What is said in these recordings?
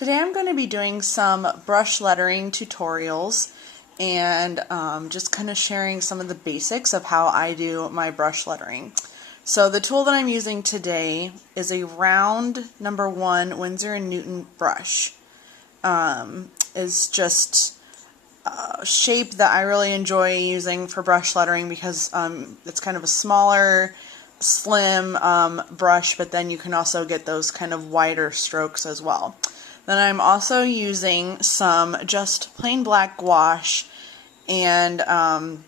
Today I'm going to be doing some brush lettering tutorials and just kind of sharing some of the basics of how I do my brush lettering. So the tool that I'm using today is a round #1 Winsor & Newton brush. Is just a shape that I really enjoy using for brush lettering because it's kind of a smaller, slim brush, but then you can also get those kind of wider strokes as well. Then I'm also using some just plain black gouache, and I'll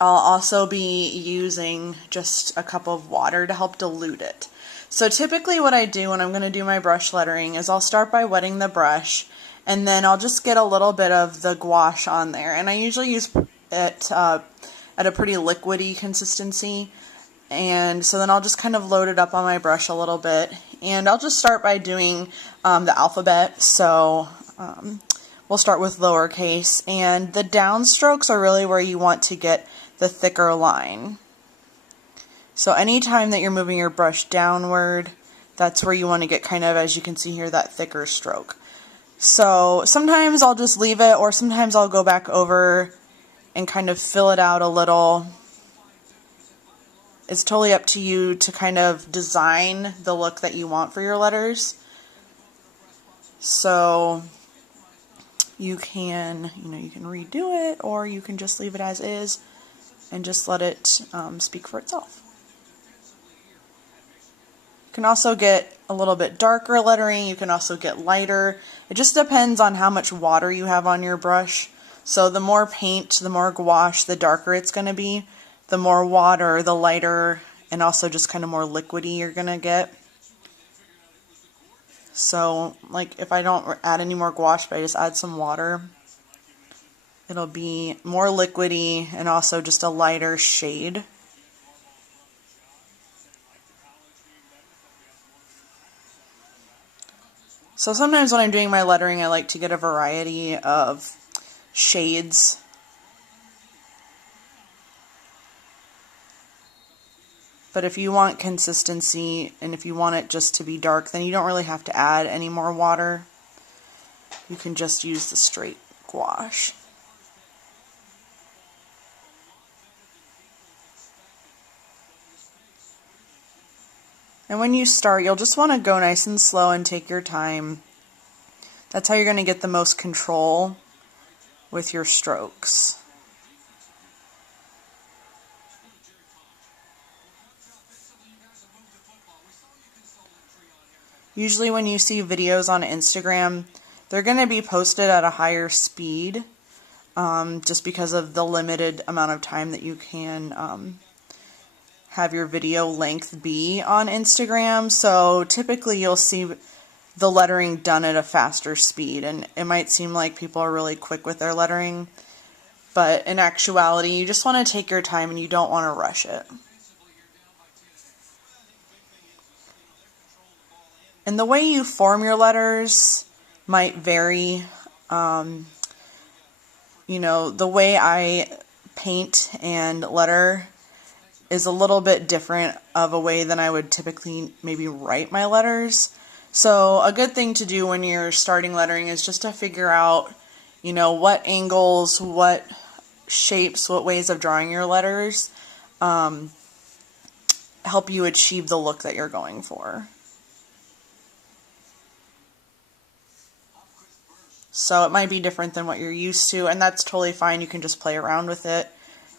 also be using just a cup of water to help dilute it. So typically what I do when I'm going to do my brush lettering is I'll start by wetting the brush, and then I'll just get a little bit of the gouache on there. And I usually use it at a pretty liquidy consistency. And so then I'll just kind of load it up on my brush a little bit. And I'll just start by doing the alphabet. So we'll start with lowercase. And the downstrokes are really where you want to get the thicker line. So anytime that you're moving your brush downward, that's where you want to get kind of, as you can see here, that thicker stroke. So sometimes I'll just leave it, or sometimes I'll go back over and kind of fill it out a little. It's totally up to you to kind of design the look that you want for your letters. So you can, you can redo it, or you can just leave it as is and just let it speak for itself. You can also get a little bit darker lettering. You can also get lighter. It just depends on how much water you have on your brush. So the more paint, the more gouache, the darker it's going to be. The more water, the lighter, and also just kind of more liquidy you're going to get. So, like, if I don't add any more gouache, but I just add some water, it'll be more liquidy and also just a lighter shade. So sometimes when I'm doing my lettering, I like to get a variety of shades. But if you want consistency and if you want it just to be dark, then you don't really have to add any more water. You can just use the straight gouache. And when you start, you'll just want to go nice and slow and take your time. That's how you're going to get the most control with your strokes. Usually when you see videos on Instagram, they're going to be posted at a higher speed just because of the limited amount of time that you can have your video length be on Instagram. So typically you'll see the lettering done at a faster speed, and it might seem like people are really quick with their lettering, but in actuality you just want to take your time and you don't want to rush it. And the way you form your letters might vary. The way I paint and letter is a little bit different of a way than I would typically maybe write my letters. So a good thing to do when you're starting lettering is just to figure out, what angles, what shapes, what ways of drawing your letters help you achieve the look that you're going for. So it might be different than what you're used to, and that's totally fine. You can just play around with it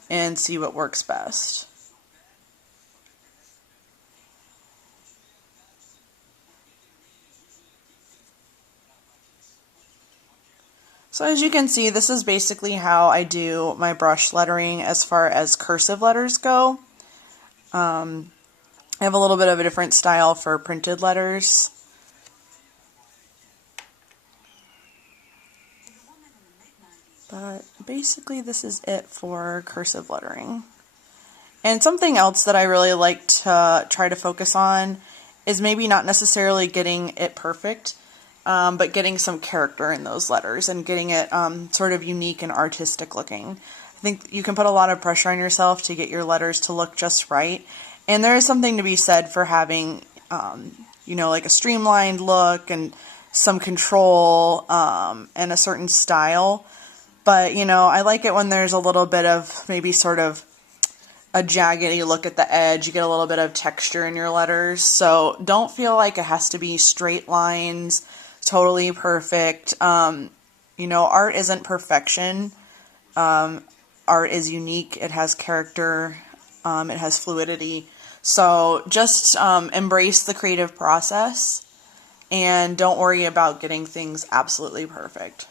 and see what works best. So as you can see, this is basically how I do my brush lettering as far as cursive letters go. I have a little bit of a different style for printed letters. But basically this is it for cursive lettering. And something else that I really like to try to focus on is maybe not necessarily getting it perfect, but getting some character in those letters and getting it sort of unique and artistic looking. I think you can put a lot of pressure on yourself to get your letters to look just right. And there is something to be said for having, like a streamlined look and some control and a certain style. But, you know, I like it when there's a little bit of maybe sort of a jaggedy look at the edge. You get a little bit of texture in your letters. So don't feel like it has to be straight lines, totally perfect. You know, art isn't perfection. Art is unique. It has character. It has fluidity. So just embrace the creative process and don't worry about getting things absolutely perfect.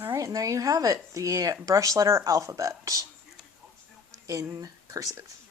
All right, and there you have it, the brush letter alphabet in cursive.